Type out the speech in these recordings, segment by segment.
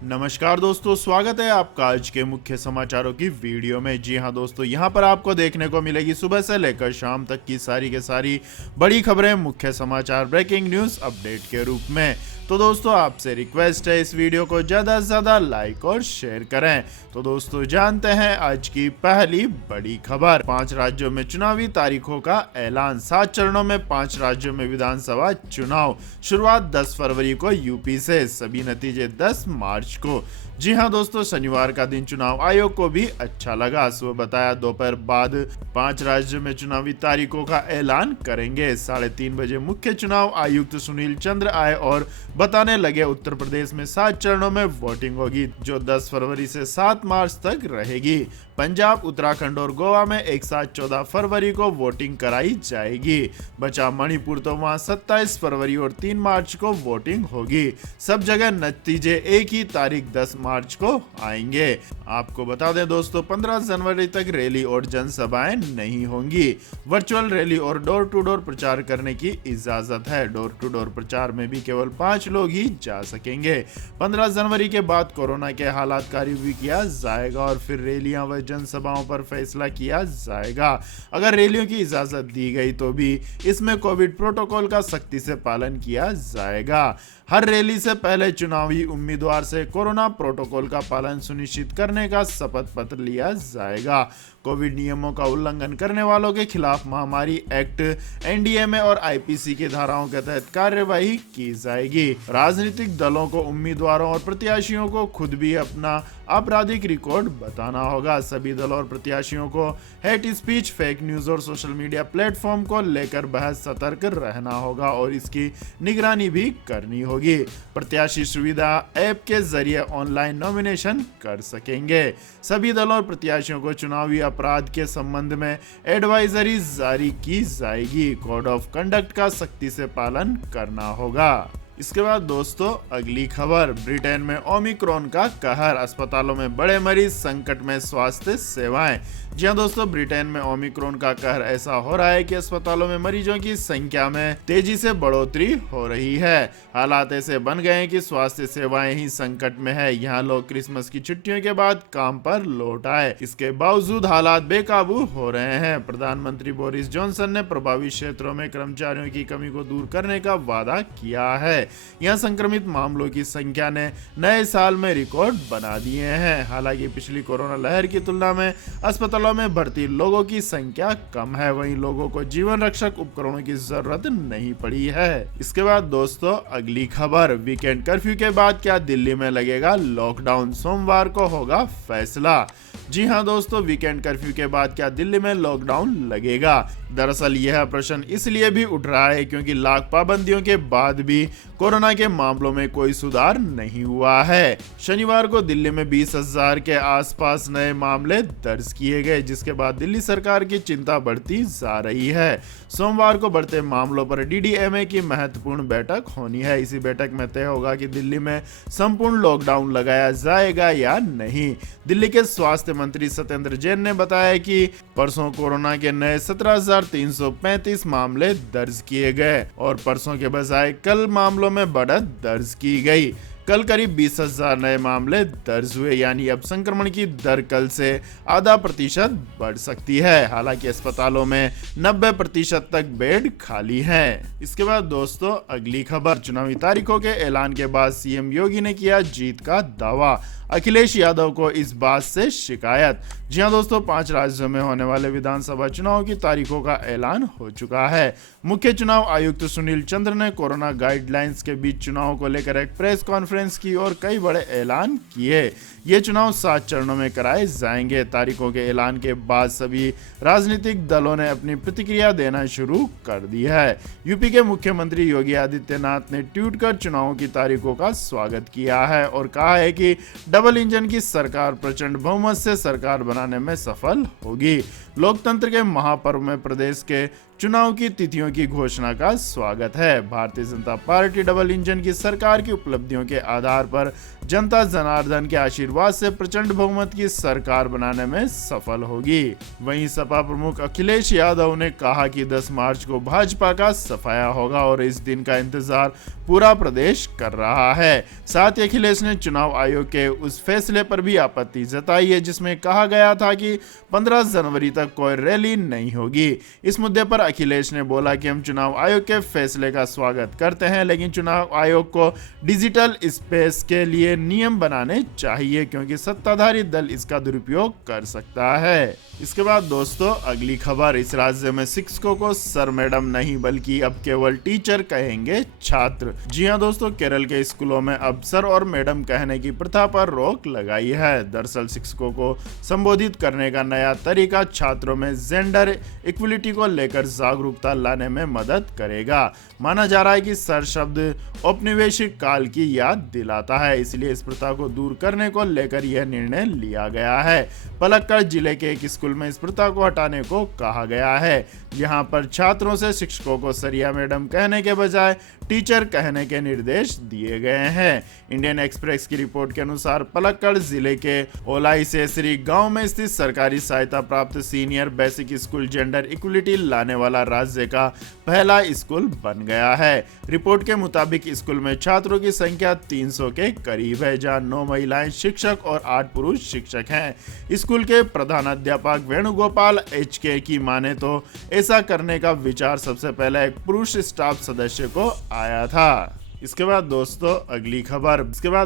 नमस्कार दोस्तों, स्वागत है आपका आज के मुख्य समाचारों की वीडियो में। जी हां दोस्तों, यहां पर आपको देखने को मिलेगी सुबह से लेकर शाम तक की सारी के सारी बड़ी खबरें मुख्य समाचार ब्रेकिंग न्यूज़ अपडेट के रूप में। तो दोस्तों, आपसे रिक्वेस्ट है इस वीडियो को ज़्यादा से ज़्यादा लाइक और शेयर करें। तो दोस्तों, जानते हैं आज की पहली बड़ी खबर। 5 राज्यों में चुनावी तारीखों का ऐलान। 7 चरणों में 5 राज्यों में विधानसभा चुनाव। शुरुआत 10 फरवरी को यूपी से, सभी नतीजे 10 मार्च को। जी हां दोस्तों, शनिवार का दिन चुनाव आयोग को भी अच्छा लगा। सुबह बताया दोपहर बाद 5 राज्यों में चुनावी तारीखों का ऐलान करेंगे। 3:30 बजे मुख्य चुनाव आयुक्त सुनील चंद्र आए और बताने लगे उत्तर प्रदेश में 7 चरणों में वोटिंग होगी, जो 10 फरवरी से 7 मार्च तक रहेगी। पंजाब, उत्तराखंड और गोवा में एक साथ 14 फरवरी को वोटिंग कराई जाएगी। बचा मणिपुर, तो वहां 27 फरवरी और 3 मार्च को वोटिंग होगी। सब जगह नतीजे एक ही तारीख 10 मार्च को आएंगे। आपको बता दें दोस्तों, 15 जनवरी तक रैली और जनसभाएं नहीं होंगी। वर्चुअल रैली और डोर टू डोर प्रचार करने की इजाजत है। डोर टू डोर प्रचार में भी केवल 5 लोग ही जा सकेंगे। 15 जनवरी के बाद कोरोना के हालात का रिव्यू किया जाएगा और फिर रैलियां व जनसभाओं पर फैसला किया जाएगा। अगर रैलियों की इजाजत दी गई तो भी इसमें कोविड प्रोटोकॉल का सख्ती से पालन किया जाएगा। हर रैली से पहले चुनावी उम्मीदवार से कोरोना प्रोटोकॉल का पालन सुनिश्चित करने का शपथ पत्र लिया जाएगा। कोविड नियमों का उल्लंघन करने वालों के खिलाफ महामारी एक्ट, एनडीएमए और आईपीसी की धाराओं के तहत कार्यवाही की जाएगी। राजनीतिक दलों को उम्मीदवारों और प्रत्याशियों को खुद भी अपना आपराधिक रिकॉर्ड बताना होगा। सभी दलों और प्रत्याशियों को हेट स्पीच, फेक न्यूज और सोशल मीडिया प्लेटफॉर्म को लेकर बहस सतर्क रहना होगा और इसकी निगरानी भी करनी होगी। प्रत्याशी सुविधा ऐप के जरिए ऑनलाइन नॉमिनेशन कर सकेंगे। सभी दलों और प्रत्याशियों को चुनावी अपराध के संबंध में एडवाइजरी जारी की जाएगी। कोड ऑफ कंडक्ट का सख्ती से पालन करना होगा। इसके बाद दोस्तों, अगली खबर। ब्रिटेन में ओमिक्रॉन का कहर, अस्पतालों में बड़े मरीज, संकट में स्वास्थ्य सेवाएं। जी हां दोस्तों, ब्रिटेन में ओमिक्रॉन का कहर ऐसा हो रहा है कि अस्पतालों में मरीजों की संख्या में तेजी से बढ़ोतरी हो रही है। हालात ऐसे बन गए हैं कि स्वास्थ्य सेवाएं ही संकट में है। यहाँ लोग क्रिसमस की छुट्टियों के बाद काम पर लौट आए, इसके बावजूद हालात बेकाबू हो रहे हैं। प्रधानमंत्री बोरिस जॉनसन ने प्रभावित क्षेत्रों में कर्मचारियों की कमी को दूर करने का वादा किया है। यहाँ संक्रमित मामलों की संख्या ने नए साल में रिकॉर्ड बना दिए हैं। हालांकि पिछली कोरोना लहर की तुलना में अस्पतालों में भर्ती लोगों की संख्या कम है, वहीं लोगों को जीवन रक्षक उपकरणों की जरूरत नहीं पड़ी है। इसके बाद दोस्तों, अगली खबर। वीकेंड कर्फ्यू के बाद क्या दिल्ली में लगेगा लॉकडाउन? सोमवार को होगा फैसला। जी हां दोस्तों, वीकेंड कर्फ्यू के बाद क्या दिल्ली में लॉकडाउन लगेगा? दरअसल यह प्रश्न इसलिए भी उठ रहा है क्योंकि लाख पाबंदियों के बाद भी कोरोना के मामलों में कोई सुधार नहीं हुआ है। शनिवार को दिल्ली में 20,000 के आसपास नए मामले दर्ज किए गए, जिसके बाद दिल्ली सरकार की चिंता बढ़ती जा रही है। सोमवार को बढ़ते मामलों पर डीडीएमए की महत्वपूर्ण बैठक होनी है। इसी बैठक में तय होगा कि दिल्ली में संपूर्ण लॉकडाउन लगाया जाएगा या नहीं। दिल्ली के स्वास्थ्य मंत्री सत्येंद्र जैन ने बताया कि परसों कोरोना के नए 17,335 मामले दर्ज किए गए और परसों के बजाय कल मामलों में बढ़त दर्ज की गई। कल करीब 20,000 नए मामले दर्ज हुए, यानी अब संक्रमण की दर कल से आधा प्रतिशत बढ़ सकती है। हालांकि अस्पतालों में 90% तक बेड खाली हैं। इसके बाद दोस्तों, अगली खबर। चुनावी तारीखों के ऐलान के बाद सीएम योगी ने किया जीत का दावा। अखिलेश यादव को इस बात से शिकायत। जी हां दोस्तों, 5 राज्यों में होने वाले विधानसभा चुनाव की तारीखों का ऐलान हो चुका है। मुख्य चुनाव आयुक्त सुनील चंद्र ने कोरोना गाइडलाइंस के बीच चुनाव को लेकर एक प्रेस कॉन्फ्रेंस की और कई बड़े ऐलान किए। ये चुनाव 7 चरणों में कराए जाएंगे। तारीखों के ऐलान के बाद सभी राजनीतिक दलों ने अपनी प्रतिक्रिया देना शुरू कर दी है। यूपी के मुख्यमंत्री योगी आदित्यनाथ ने ट्वीट कर चुनावों की तारीखों का स्वागत किया है और कहा है कि डबल इंजन की सरकार प्रचंड बहुमत से सरकार बनाने में सफल होगी। लोकतंत्र के महापर्व में प्रदेश के चुनाव की तिथियों की घोषणा का स्वागत है। Bharatiya Janata party double engine की सरकार की उपलब्धियों के आधार पर जनता जनार्दन के आशीर्वाद से प्रचंड बहुमत की सरकार बनाने में सफल होगी। वहीं सपा प्रमुख अखिलेश यादव ने कहा कि 10 मार्च को भाजपा का सफाया होगा और इस दिन का इंतजार पूरा प्रदेश कर रहा है। साथ ही अखिलेश ने चुनाव आयोग के उस फैसले पर भी आपत्ति जताई है जिसमें कहा गया था कि 15 जनवरी तक कोई रैली नहीं होगी। इस मुद्दे पर अखिलेश ने बोला कि हम चुनाव आयोग के फैसले का स्वागत करते हैं, लेकिन चुनाव आयोग को डिजिटल स्पेस के लिए नियम बनाने चाहिए क्योंकि सत्ताधारी दल इसका दुरुपयोग कर सकता है। इसके बाद दोस्तों अगली खबर, इस राज्य में शिक्षकों को सर मैडम नहीं बल्कि अब केवल टीचर कहेंगे छात्र। जी हां दोस्तों, केरल के स्कूलों में अब सर और मैडम कहने की प्रथा पर रोक लगाई है। दरअसल शिक्षकों को संबोधित करने का नया तरीका छात्रों में जेंडर इक्वलिटी को लेकर जागरूकता लाने में मदद करेगा। माना जा रहा है कि सर शब्द औपनिवेशिक काल की याद दिलाता है, इसलिए इस प्रथा को दूर करने को लेकर यह निर्णय लिया गया है। पलक्कड़ जिले के एक स्कूल में इस प्रथा को हटाने को कहा गया है, जहां पर छात्रों से शिक्षकों को सर या मैडम कहने के बजाय टीचर कहने के निर्देश दिए गए हैं। इंडियन एक्सप्रेस की रिपोर्ट के अनुसार पलक्कड़ जिले के ओलाई सेसरी गांव में स्थित सरकारी सहायता प्राप्त senior basic school gender equality लाने वाला राज्य का पहला स्कूल बन गया है। रिपोर्ट के मुताबिक स्कूल में छात्रों की संख्या 300 के करीब है, जहां 9 महिलाएं शिक्षक और 8 पुरुष शिक्षक हैं। स्कूल के प्रधानाध्यापक वेणुगोपाल एचके की माने तो ऐसा करने का विचार सबसे पहले एक पुरुष स्टाफ सदस्य को आया था। इसके बाद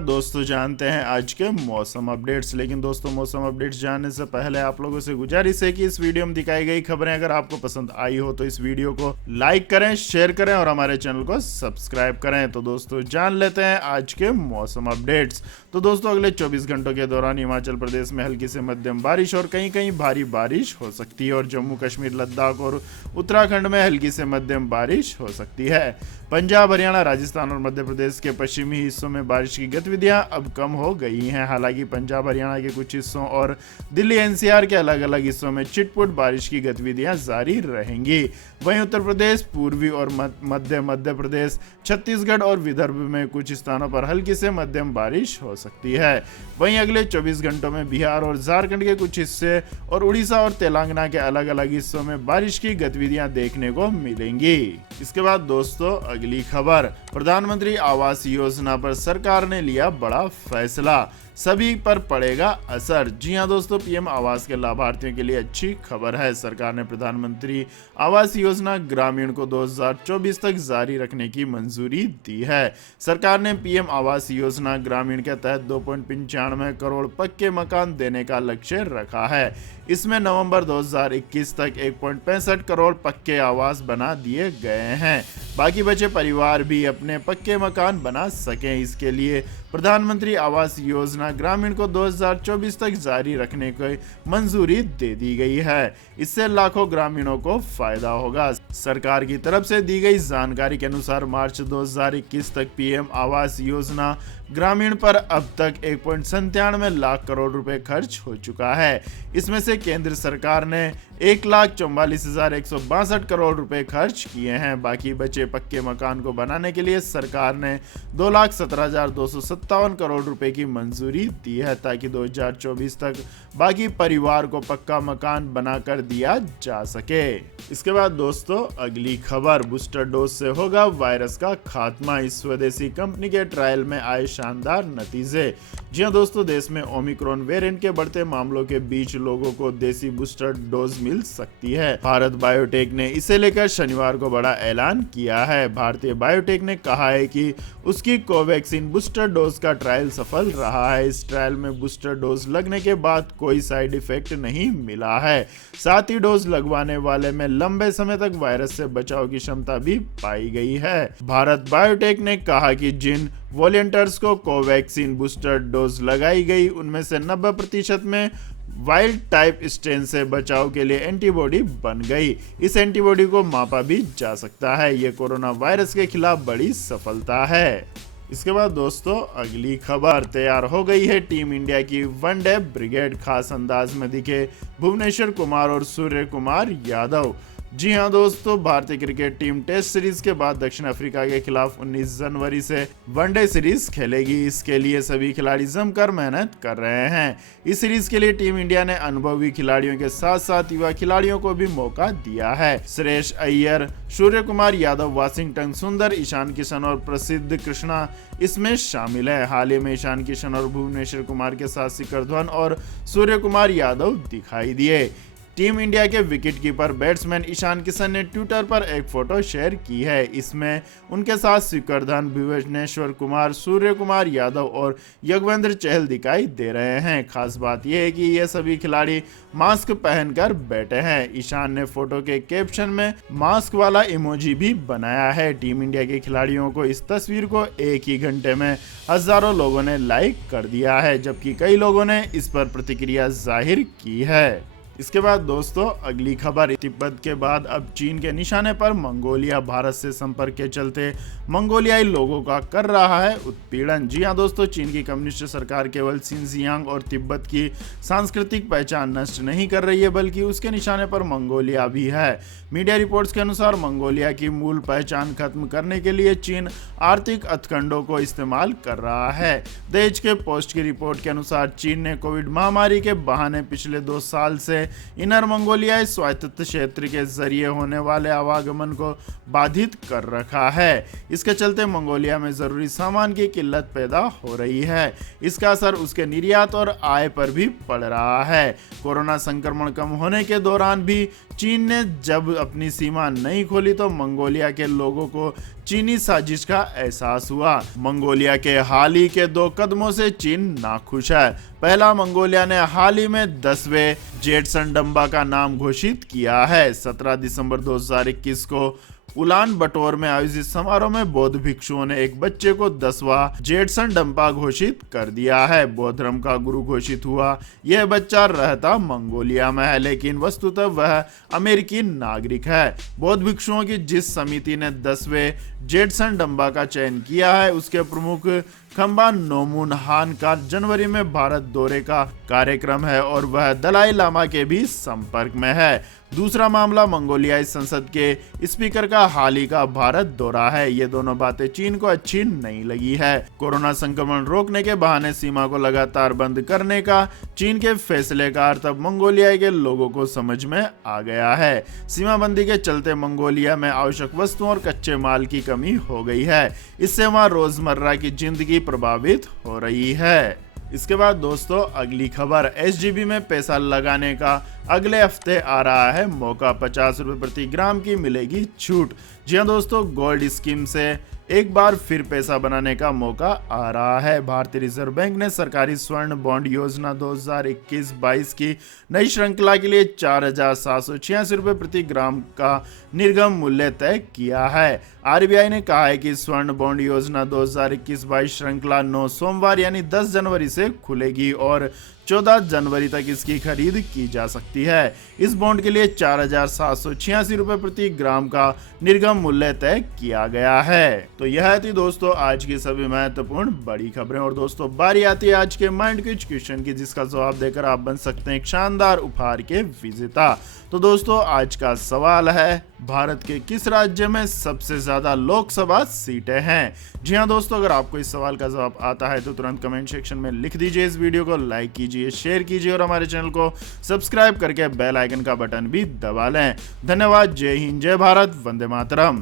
दोस्तों जानते हैं आज के मौसम अपडेट्स। लेकिन दोस्तों मौसम अपडेट्स जानने से पहले आप लोगों से गुजारिश है कि इस वीडियो में दिखाई गई खबरें अगर आपको पसंद आई हो तो इस वीडियो को लाइक करें, शेयर करें और हमारे चैनल को सब्सक्राइब करें। तो दोस्तों जान लेते हैं आज के मौसम अपडेट्स। तो दोस्तों अगले 24 घंटों के दौरान हिमाचल प्रदेश में हल्की से मध्यम बारिश और कहीं कहीं भारी बारिश हो सकती है और जम्मू कश्मीर, लद्दाख और उत्तराखंड में हल्की से मध्यम बारिश हो सकती है। पंजाब, हरियाणा, राजस्थान और मध्य प्रदेश के पश्चिमी हिस्सों में बारिश की गतिविधियां अब कम हो गई हैं। हालांकि पंजाब, हरियाणा के कुछ हिस्सों और दिल्ली एनसीआर के अलग अलग हिस्सों में छिटपुट बारिश की गतिविधियां जारी रहेंगी। वहीं उत्तर प्रदेश, पूर्वी और मध्य प्रदेश, छत्तीसगढ़ और विदर्भ में कुछ स्थानों पर हल्की से मध्यम बारिश हो सकती है। वहीं अगले 24 घंटों में बिहार और झारखंड के कुछ हिस्से और उड़ीसा और तेलंगाना के अलग अलग हिस्सों में बारिश की गतिविधियां देखने को मिलेंगी। इसके बाद दोस्तों अगली खबर, प्रधानमंत्री आवास योजना पर सरकार ने लिया बड़ा फैसला, सभी पर पड़ेगा असर। जी हां दोस्तों, पीएम आवास के लाभार्थियों के लिए अच्छी खबर है। सरकार ने प्रधानमंत्री आवास योजना ग्रामीण को 2024 तक जारी रखने की मंजूरी दी है। सरकार ने पीएम आवास योजना ग्रामीण के तहत 2.95 करोड़ पक्के मकान देने का लक्ष्य रखा है। इसमें नवंबर 2021 तक 1.65 करोड़ पक्के आवास बना दिए गए हैं। बाकी बचे परिवार भी अपने पक्के मकान बना सकें, इसके लिए प्रधानमंत्री आवास योजना ग्रामीण को 2024 तक जारी रखने की मंजूरी दे दी गई है। इससे लाखों ग्रामीणों को फायदा होगा। सरकार की तरफ से दी गई जानकारी के अनुसार मार्च 2021 तक पीएम आवास योजना ग्रामीण पर अब तक 1.97 लाख करोड़ रुपए खर्च हो चुका है। इसमें से केंद्र सरकार ने 1,44,162 करोड़ रुपए खर्च किए हैं। बाकी बचे पक्के मकान को बनाने के लिए सरकार ने 2,17,257 करोड़ रुपए की मंजूरी दी है ताकि 2024 तक बाकी परिवार को पक्का मकान बनाकर दिया जा सके। इसके बाद दोस्तों अगली खबर, बूस्टर डोज से होगा वायरस का खात्मा, इस स्वदेशी कंपनी के ट्रायल में आए शानदार नतीजे। जी हां दोस्तों, देश में ओमिक्रॉन वेरिएंट के बढ़ते मामलों के बीच लोगों को देसी बूस्टर डोज मिल सकती है। भारत बायोटेक ने इसे लेकर शनिवार को बड़ा ऐलान किया है। भारतीय बायोटेक ने कहा है कि उसकी कोवैक्सीन बूस्टर डोज का ट्रायल सफल रहा है। इस ट्रायल में बूस्टर डोज लगने के बाद कोई साइड इफेक्ट नहीं मिला है। साथ ही डोज लगवाने वाले में लंबे समय तक वायरस से बचाव की क्षमता भी पाई गई है। भारत बायोटेक ने कहा कि जिन वॉलंटियर्स को कोवैक्सीन बूस्टर डोज लगाई गई उनमें से 90% में वाइल्ड टाइप स्ट्रेन से बचाव के लिए एंटीबॉडी बन गई। इस एंटीबॉडी को मापा भी जा सकता है। ये कोरोना वायरस के खिलाफ बड़ी सफलता है। इसके बाद दोस्तों अगली खबर, तैयार हो गई है टीम इंडिया की वनडे ब्रिगेड। खास अंदाज में दिखे भुवनेश्वर कुमार और सूर्य कुमार यादव। जी हां दोस्तों, भारतीय क्रिकेट टीम टेस्ट सीरीज के बाद दक्षिण अफ्रीका के खिलाफ 19 जनवरी से वनडे सीरीज खेलेगी। इसके लिए सभी खिलाड़ी जमकर मेहनत कर रहे हैं। इस सीरीज के लिए टीम इंडिया ने अनुभवी खिलाड़ियों के साथ साथ युवा खिलाड़ियों को भी मौका दिया है। श्रेयस अय्यर, सूर्य कुमार यादव, वाशिंगटन सुंदर, ईशान किशन और प्रसिद्ध कृष्णा इसमें शामिल है। हाल ही में ईशान किशन और भुवनेश्वर कुमार के साथ शिखर धवन और सूर्य कुमार यादव दिखाई दिए। टीम इंडिया के विकेटकीपर बैट्समैन ईशान किशन ने ट्विटर पर एक फोटो शेयर की है। इसमें उनके साथ शिखर धवन, भुवनेश्वर कुमार, सूर्य कुमार यादव और युजवेंद्र चहल दिखाई दे रहे हैं। खास बात यह है कि ये सभी खिलाड़ी मास्क पहनकर बैठे हैं। ईशान ने फोटो के कैप्शन में मास्क वाला इमोजी भी बनाया है। टीम इंडिया के खिलाड़ियों को इस तस्वीर को एक ही घंटे में हजारों लोगों ने लाइक कर दिया है, जबकि कई लोगों ने इस पर प्रतिक्रिया जाहिर की है। इसके बाद दोस्तों अगली खबर, तिब्बत के बाद अब चीन के निशाने पर मंगोलिया। भारत से संपर्क के चलते मंगोलियाई लोगों का कर रहा है उत्पीड़न। जी हां दोस्तों, चीन की कम्युनिस्ट सरकार केवल शिनजियांग और तिब्बत की सांस्कृतिक पहचान नष्ट नहीं कर रही है, बल्कि उसके निशाने पर मंगोलिया भी है। मीडिया रिपोर्ट्स के अनुसार मंगोलिया की मूल पहचान खत्म करने के लिए चीन आर्थिक हथकंडों को इस्तेमाल कर रहा है। द एज के पोस्ट की रिपोर्ट के अनुसार चीन ने कोविड महामारी के बहाने पिछले 2 साल से इनर मंगोलियाई स्वायत्त क्षेत्र के जरिए होने वाले आवागमन को बाधित कर रखा है। इसके चलते मंगोलिया में जरूरी सामान की किल्लत पैदा हो रही है। इसका असर उसके निर्यात और आय पर भी पड़ रहा है। कोरोना संक्रमण कम होने के दौरान भी चीन ने जब अपनी सीमा नहीं खोली तो मंगोलिया के लोगों को चीनी साजिश का एहसास हुआ। मंगोलिया के हाल ही के 2 कदमों से चीन नाखुश है। पहला, मंगोलिया ने हाल ही में 10वें जेटसनडम्बा का नाम घोषित किया है। 17 दिसंबर 2021 को उलान बटोर में आयोजित समारोह में बौद्ध भिक्षुओं ने एक बच्चे को 10वां जेटसनडम्बा घोषित कर दिया है। बौद्ध धर्म का गुरु घोषित हुआ यह बच्चा रहता मंगोलिया में है, लेकिन वस्तुतः वह अमेरिकी नागरिक है। बौद्ध भिक्षुओं की जिस समिति ने 10वें जेटसनडम्बा का चयन किया है, उसके प्रमुख खम्बा नोमुन हान का जनवरी में भारत दौरे का कार्यक्रम है और वह दलाई लामा के भी संपर्क में है। दूसरा मामला मंगोलियाई संसद के स्पीकर का हाल ही का भारत दौरा है। ये दोनों बातें चीन को अच्छी नहीं लगी है। कोरोना संक्रमण रोकने के बहाने सीमा को लगातार बंद करने का चीन के फैसले का अर्थ अब मंगोलिया के लोगों को समझ में आ गया है। सीमाबंदी के चलते मंगोलिया में आवश्यक वस्तुओं और कच्चे माल की कमी हो गई है। इससे वहां रोजमर्रा की जिंदगी प्रभावित हो रही है। इसके बाद दोस्तों अगली खबर, एसजीबी में पैसा लगाने का अगले हफ्ते आ रहा है मौका। 50 रुपए प्रति ग्राम की मिलेगी छूट। जी हां दोस्तों, गोल्ड स्कीम से एक बार फिर पैसा बनाने का मौका आ रहा है। भारतीय रिजर्व बैंक ने सरकारी स्वर्ण बॉन्ड योजना 2021-22 की नई श्रृंखला के लिए 4,786 रुपए प्रति ग्राम का निर्गम मूल्य तय किया है। आरबीआई ने कहा है कि स्वर्ण बॉन्ड योजना 2021-22 श्रृंखला 9 सोमवार यानी 10 जनवरी से खुलेगी और 14 जनवरी तक इसकी खरीद की जा सकती है। इस बॉन्ड के लिए 4,786 रुपए प्रति ग्राम का निर्गम मूल्य तय किया गया है। तो यह थी दोस्तों आज की सभी महत्वपूर्ण बड़ी खबरें। और दोस्तों बारी आती है आज के माइंड क्विज क्वेश्चन की, जिसका जवाब देकर आप बन सकते हैं एक शानदार उपहार के विजेता। तो दोस्तों आज का सवाल है, भारत के किस राज्य में सबसे ज्यादा लोकसभा सीटें हैं? जी हां दोस्तों, अगर आपको इस सवाल का जवाब आता है तो तुरंत कमेंट सेक्शन में लिख दीजिए। इस वीडियो को लाइक कीजिए, शेयर कीजिए और हमारे चैनल को सब्सक्राइब करके बेल आइकन का बटन भी दबा लें। धन्यवाद। जय हिंद, जय भारत, वंदे मातरम।